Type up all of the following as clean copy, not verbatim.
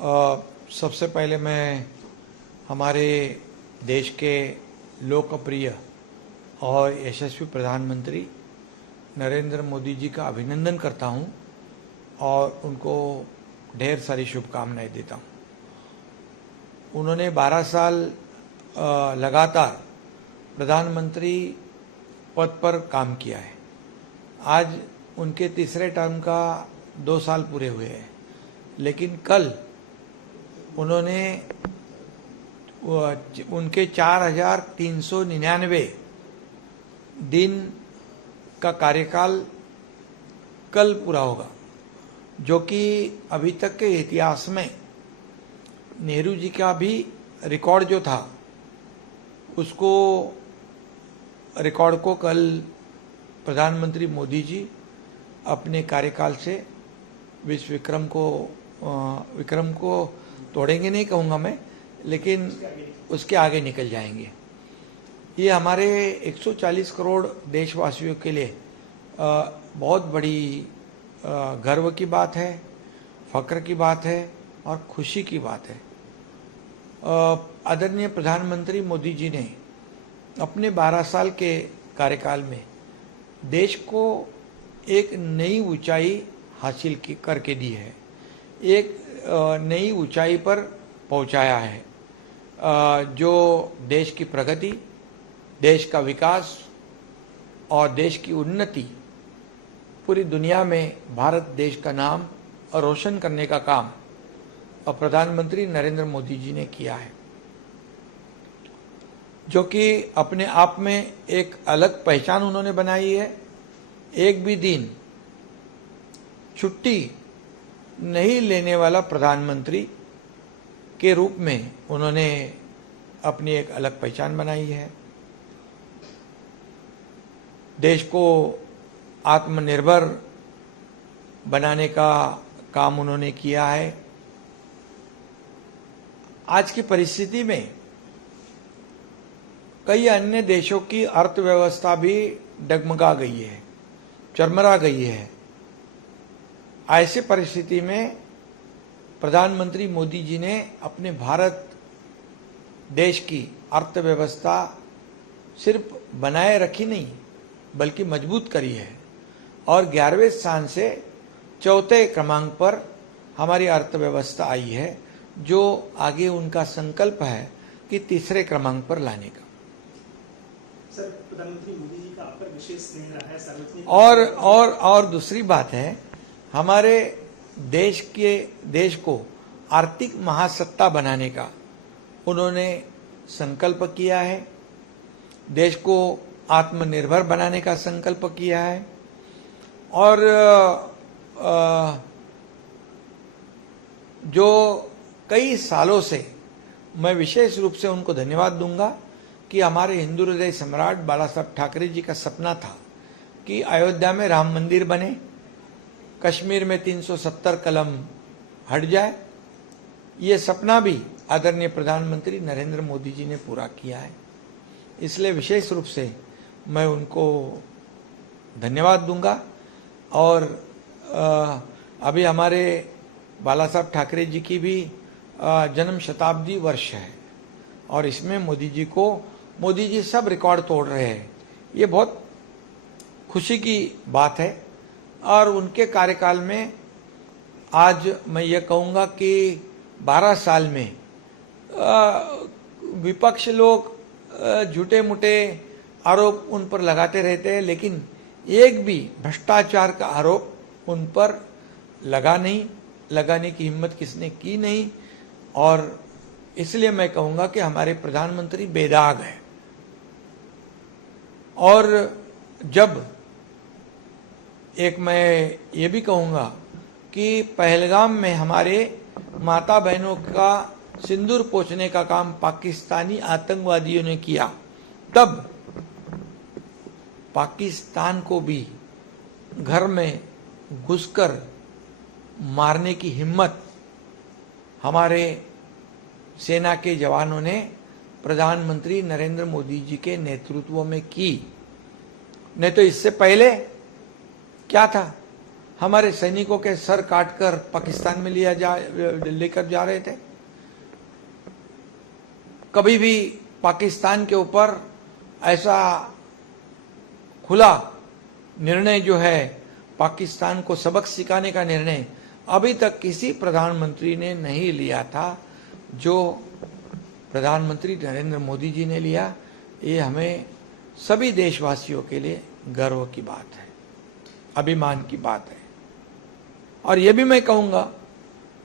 सबसे पहले मैं हमारे देश के लोकप्रिय और यशस्वी प्रधानमंत्री नरेंद्र मोदी जी का अभिनंदन करता हूं और उनको ढेर सारी शुभकामनाएं देता हूं। उन्होंने 12 साल लगातार प्रधानमंत्री पद पर काम किया है। आज उनके तीसरे टर्म का 2 साल पूरे हुए हैं, लेकिन कल उन्होंने उनके 4,399 दिन का कार्यकाल कल पूरा होगा, जो कि अभी तक के इतिहास में नेहरू जी का भी रिकॉर्ड जो था, उसको रिकॉर्ड को कल प्रधानमंत्री मोदी जी अपने कार्यकाल से विश्व विक्रम को तोड़ेंगे नहीं कहूँगा मैं, लेकिन उसके आगे निकल जाएंगे। ये हमारे 140 करोड़ देशवासियों के लिए बहुत बड़ी गर्व की बात है, फक्र की बात है और खुशी की बात है। आदरणीय प्रधानमंत्री मोदी जी ने अपने 12 साल के कार्यकाल में देश को एक नई ऊंचाई हासिल करके दी है, एक नई ऊंचाई पर पहुंचाया है, जो देश की प्रगति, देश का विकास और देश की उन्नति, पूरी दुनिया में भारत देश का नाम रोशन करने का काम और प्रधानमंत्री नरेंद्र मोदी जी ने किया है, जो कि अपने आप में एक अलग पहचान उन्होंने बनाई है। एक भी दिन छुट्टी नहीं लेने वाला प्रधानमंत्री के रूप में उन्होंने अपनी एक अलग पहचान बनाई है। देश को आत्मनिर्भर बनाने का काम उन्होंने किया है। आज की परिस्थिति में कई अन्य देशों की अर्थव्यवस्था भी डगमगा गई है, चरमरा गई है। ऐसे परिस्थिति में प्रधानमंत्री मोदी जी ने अपने भारत देश की अर्थव्यवस्था सिर्फ बनाए रखी नहीं, बल्कि मजबूत करी है और 11वें स्थान से 4थे क्रमांक पर हमारी अर्थव्यवस्था आई है, जो आगे उनका संकल्प है कि 3रे क्रमांक पर लाने का। सर, प्रधानमंत्री मोदी जी का आप पर विशेष स्नेह रहा है, सार्वजनिक और दूसरी बात है, हमारे देश को आर्थिक महासत्ता बनाने का उन्होंने संकल्प किया है, देश को आत्मनिर्भर बनाने का संकल्प किया है और जो कई सालों से मैं विशेष रूप से उनको धन्यवाद दूंगा कि हमारे हिंदू हृदय सम्राट बाला साहब ठाकरे जी का सपना था कि अयोध्या में राम मंदिर बने, कश्मीर में 370 कलम हट जाए। ये सपना भी आदरणीय प्रधानमंत्री नरेंद्र मोदी जी ने पूरा किया है, इसलिए विशेष रूप से मैं उनको धन्यवाद दूंगा। और अभी हमारे बाला साहब ठाकरे जी की भी जन्म शताब्दी वर्ष है और इसमें मोदी जी सब रिकॉर्ड तोड़ रहे हैं। ये बहुत खुशी की बात है और उनके कार्यकाल में आज मैं ये कहूँगा कि 12 साल में विपक्ष लोग झूठे मूठे आरोप उन पर लगाते रहते हैं, लेकिन एक भी भ्रष्टाचार का आरोप उन पर लगाने की हिम्मत किसने की नहीं। और इसलिए मैं कहूँगा कि हमारे प्रधानमंत्री बेदाग है। और जब एक मैं ये भी कहूँगा कि पहलगाम में हमारे माता बहनों का सिंदूर पोंछने का काम पाकिस्तानी आतंकवादियों ने किया, तब पाकिस्तान को भी घर में घुसकर मारने की हिम्मत हमारे सेना के जवानों ने प्रधानमंत्री नरेंद्र मोदी जी के नेतृत्व में की। नहीं तो इससे पहले क्या था, हमारे सैनिकों के सर काटकर पाकिस्तान में लेकर जा रहे थे। कभी भी पाकिस्तान के ऊपर ऐसा खुला निर्णय जो है, पाकिस्तान को सबक सिखाने का निर्णय अभी तक किसी प्रधानमंत्री ने नहीं लिया था, जो प्रधानमंत्री नरेंद्र मोदी जी ने लिया। ये हमें सभी देशवासियों के लिए गर्व की बात है, अभिमान की बात है। और ये भी मैं कहूँगा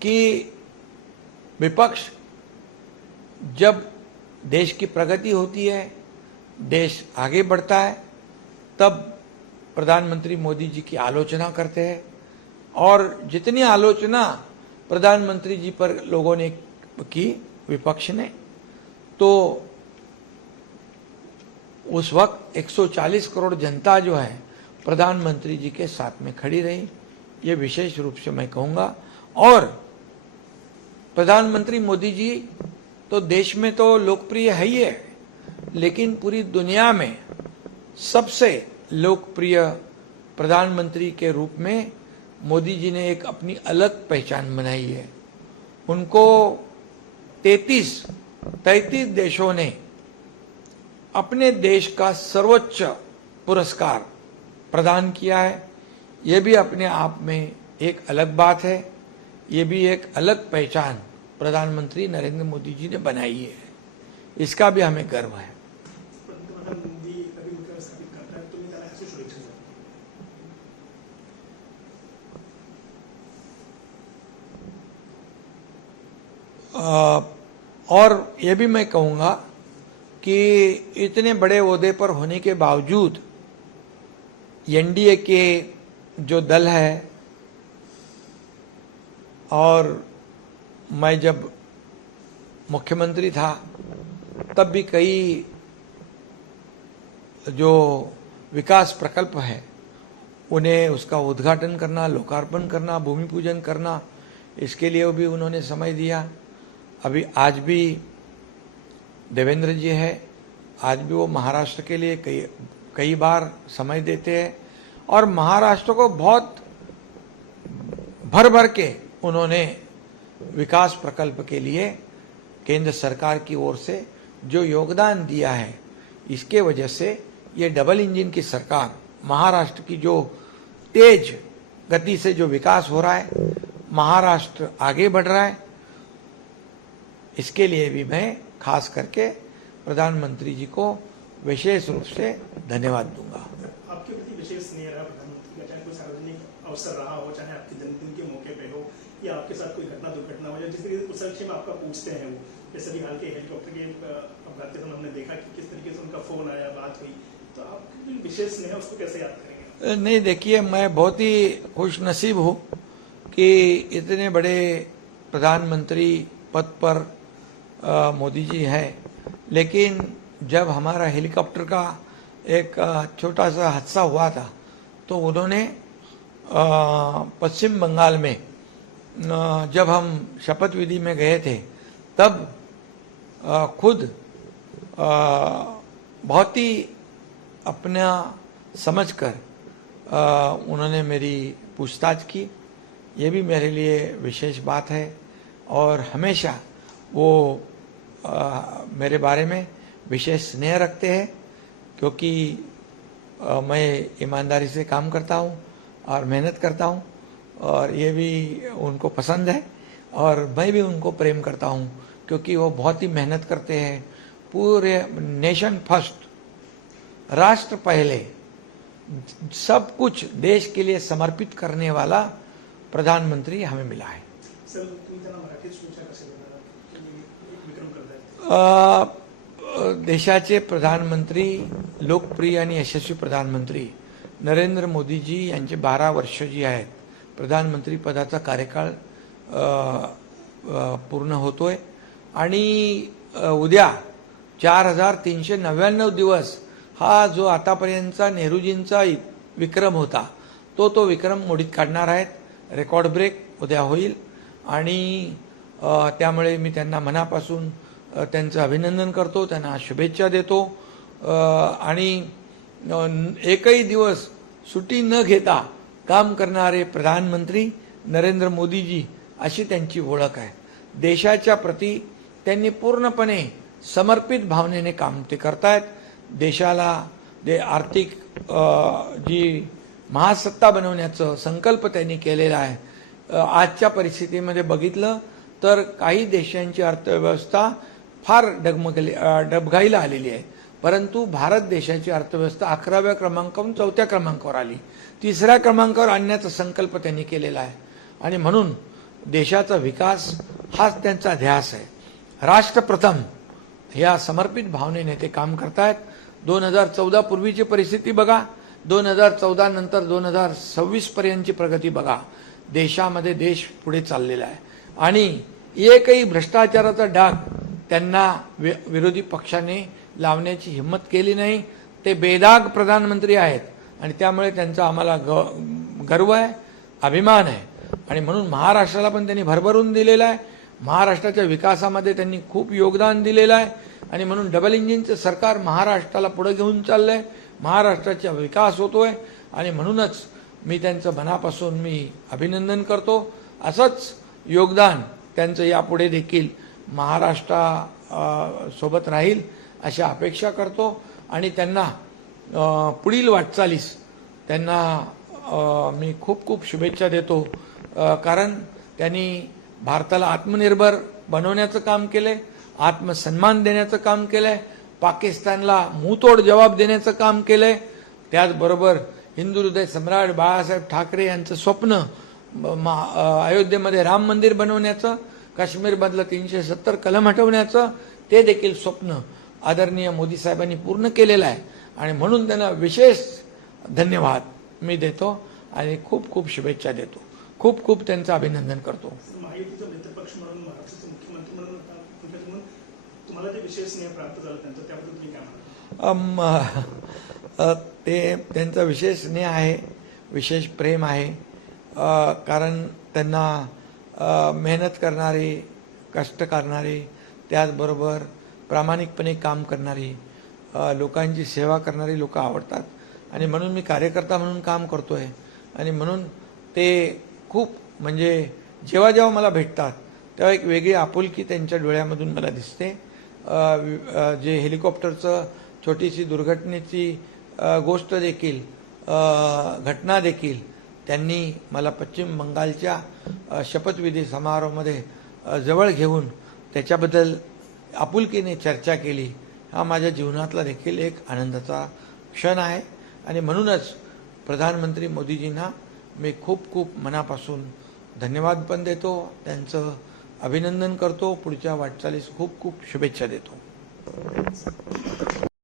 कि विपक्ष, जब देश की प्रगति होती है, देश आगे बढ़ता है, तब प्रधानमंत्री मोदी जी की आलोचना करते हैं। और जितनी आलोचना प्रधानमंत्री जी पर लोगों ने की, विपक्ष ने, तो उस वक्त 140 करोड़ जनता जो है प्रधानमंत्री जी के साथ में खड़ी रही, ये विशेष रूप से मैं कहूँगा। और प्रधानमंत्री मोदी जी तो देश में तो लोकप्रिय है ही है, लेकिन पूरी दुनिया में सबसे लोकप्रिय प्रधानमंत्री के रूप में मोदी जी ने एक अपनी अलग पहचान बनाई है। उनको 33 देशों ने अपने देश का सर्वोच्च पुरस्कार प्रदान किया है। ये भी अपने आप में एक अलग बात है, ये भी एक अलग पहचान प्रधानमंत्री नरेंद्र मोदी जी ने बनाई है, इसका भी हमें गर्व है। और ये भी मैं कहूँगा कि इतने बड़े ओहदे पर होने के बावजूद एनडीए के जो दल है, और मैं जब मुख्यमंत्री था तब भी कई जो विकास प्रकल्प है उन्हें उसका उद्घाटन करना, लोकार्पण करना, भूमि पूजन करना, इसके लिए भी उन्होंने समय दिया। अभी आज भी देवेंद्र जी है, आज भी वो महाराष्ट्र के लिए कई बार समय देते हैं, और महाराष्ट्र को बहुत भर भर के उन्होंने विकास प्रकल्प के लिए केंद्र सरकार की ओर से जो योगदान दिया है, इसके वजह से ये डबल इंजन की सरकार, महाराष्ट्र की जो तेज गति से जो विकास हो रहा है, महाराष्ट्र आगे बढ़ रहा है, इसके लिए भी मैं खास करके प्रधानमंत्री जी को विशेष रूप से धन्यवाद दूंगा। आपके प्रति विशेष स्नेह रहा प्रधानमंत्री का, चाहे कोई सार्वजनिक अवसर रहा हो, चाहे आपके जन्मदिन के मौके पे हो, या आपके साथ कोई घटना दुर्घटना हो, या जिस तरीके से उस विषय में आपका पूछते हैं वो, जैसे भी हाल के हेलीकॉप्टर के अपघात के समय हमने देखा कि किस तरीके से उनका फोन आया, बात हुई, तो आपकी विशेष स्नेह उसको कैसे याद करेंगे? नहीं, देखिए, मैं बहुत ही खुश नसीब हूँ कि इतने बड़े प्रधानमंत्री पद पर मोदी जी हैं, लेकिन जब हमारा हेलीकॉप्टर का एक छोटा सा हादसा हुआ था, तो उन्होंने पश्चिम बंगाल में जब हम शपथ विधि में गए थे, तब खुद बहुत ही अपना समझकर उन्होंने मेरी पूछताछ की। ये भी मेरे लिए विशेष बात है, और हमेशा वो मेरे बारे में विशेष स्नेह रखते हैं, क्योंकि मैं ईमानदारी से काम करता हूँ और मेहनत करता हूँ, और ये भी उनको पसंद है, और मैं भी उनको प्रेम करता हूँ, क्योंकि वो बहुत ही मेहनत करते हैं। पूरे नेशन फर्स्ट, राष्ट्र पहले, सब कुछ देश के लिए समर्पित करने वाला प्रधानमंत्री हमें मिला है। सर, तुम्ही त्यांना मराठीत सूचना कशी देणार? विक्रम करतायत देशाचे प्रधानमंत्री, लोकप्रिय आणि यशस्वी प्रधानमंत्री नरेंद्र मोदी जी यांचे 12 वर्ष जी आहेत प्रधानमंत्री पदाचा कार्यकाळ पूर्ण होतोय, आणि उद्या 4399 दिवस हा जो आतापर्यंतचा नेहरूजींचा विक्रम होता, तो विक्रम मोडीत काढणार आहेत। रेकॉर्ड ब्रेक उद्या होईल, आणि त्यामुळे मी त्यांना मनापासून त्यांचं अभिनंदन करतो, त्यांना शुभेच्छा देतो, आणि एकही दिवस सुट्टी न घेता काम करणारे प्रधानमंत्री नरेंद्र मोदीजी अशी त्यांची ओळख आहे. देशाच्या प्रती त्यांनी पूर्णपणे समर्पित भावनेने काम ते करतायत. देशाला आर्थिक जी महासत्ता बनवण्याचं संकल्प त्यांनी केलेला आहे. आजच्या परिस्थितीमध्ये बघितलं तर काही देशांची अर्थव्यवस्था फार डबघाईला आलेली आहे, परंतु भारत देशाची अर्थव्यवस्था 11व्या क्रमांकावरून 4थ्या क्रमांकावर आली. 3ऱ्या क्रमांकावर आणण्याचा संकल्प त्यांनी केलेला आहे आणि म्हणून देशाचा विकास हाच त्यांचा ध्यास आहे. राष्ट्र प्रथम या समर्पित भावनेने ते काम करतायत. 2014 पूर्वीची परिस्थिती बघा, 2014 नंतर 2026 पर्यंतची प्रगती बघा. देशामध्ये देश पुढे चाललेला आहे आणि एकही भ्रष्टाचाराचा डाग त्यांना विरोधी पक्षाने लावण्याची हिंमत केली नाही. ते बेदाग प्रधानमंत्री आहेत आणि त्यामुळे त्यांचा आम्हाला गर्व आहे, अभिमान आहे आणि म्हणून महाराष्ट्राला पण त्यांनी भरभरून दिलेला आहे. महाराष्ट्राच्या विकासामध्ये त्यांनी खूप योगदान दिलेलं आहे आणि म्हणून डबल इंजिनचं सरकार महाराष्ट्राला पुढे घेऊन चाललंय. महाराष्ट्राचा विकास होतोय आणि म्हणूनच मी त्यांचं मनापासून अभिनंदन करतो. असंच योगदान त्यांचं यापुढे देखील महाराष्ट्रासोबत राहील अशी अपेक्षा करतो आणि त्यांना पुढील वाटचालीस त्यांना मी खूप खूप शुभेच्छा देतो. कारण त्यांनी भारताला आत्मनिर्भर बनवण्याचं काम केलंय, आत्मसन्मान देण्याचं काम केलंय, पाकिस्तानला मुंहतोड जवाब देण्याचं काम केलंय. त्याचबरोबर हिंदू हृदय सम्राट बाळासाहेब ठाकरे यांचं स्वप्न अयोध्येमध्ये राम मंदिर बनवण्याचं, काश्मीरमधलं 370 कलम हटवण्याचं ते देखील स्वप्न आदरणीय मोदी साहेबांनी पूर्ण केलेलं आहे आणि म्हणून त्यांना विशेष धन्यवाद मी देतो आणि खूप खूप शुभेच्छा देतो. खूप खूप त्यांचं अभिनंदन करतो. महायुतीचा मित्रपक्ष म्हणून महाराष्ट्राचे मुख्यमंत्री म्हणून तुम्हाला ते विशेष स्नेह प्राप्त झाला त्यांचा, त्याबद्दल तुम्ही काय म्हणाल? ते त्यांचा विशेष स्नेह आहे, विशेष प्रेम आहे. कारण त्यांना मेहनत करणारे, कष्ट करणारे, त्याचबरोबर प्रामाणिकपणे काम करणारी, लोकांची सेवा करणारी लोक आवडतात आणि म्हणून मी कार्यकर्ता म्हणून काम करतोय आणि म्हणून ते खूप जेव्हा जेव्हा मला भेटतात तेव्हा एक वेगळी आपुलकी त्यांच्या डोळ्यामधून मला दिसते. जे हेलिकॉप्टरचं छोटीशी दुर्घटनेची गोष्ट देखील, घटना देखील त्यांनी मला पश्चिम बंगालच्या शपथविधी समारोहामध्ये जवळ घेऊन त्याच्याबद्दल आपुलकीने चर्चा केली. हा माझ्या जीवनातला देखील एक आनंदाचा क्षण आहे आणि म्हणूनच प्रधानमंत्री मोदीजींना मी खूप खूप मनापासून धन्यवाद पण देतो, त्यांचं अभिनंदन करतो, पुढच्या वाटचालीस खूप खूप शुभेच्छा देतो.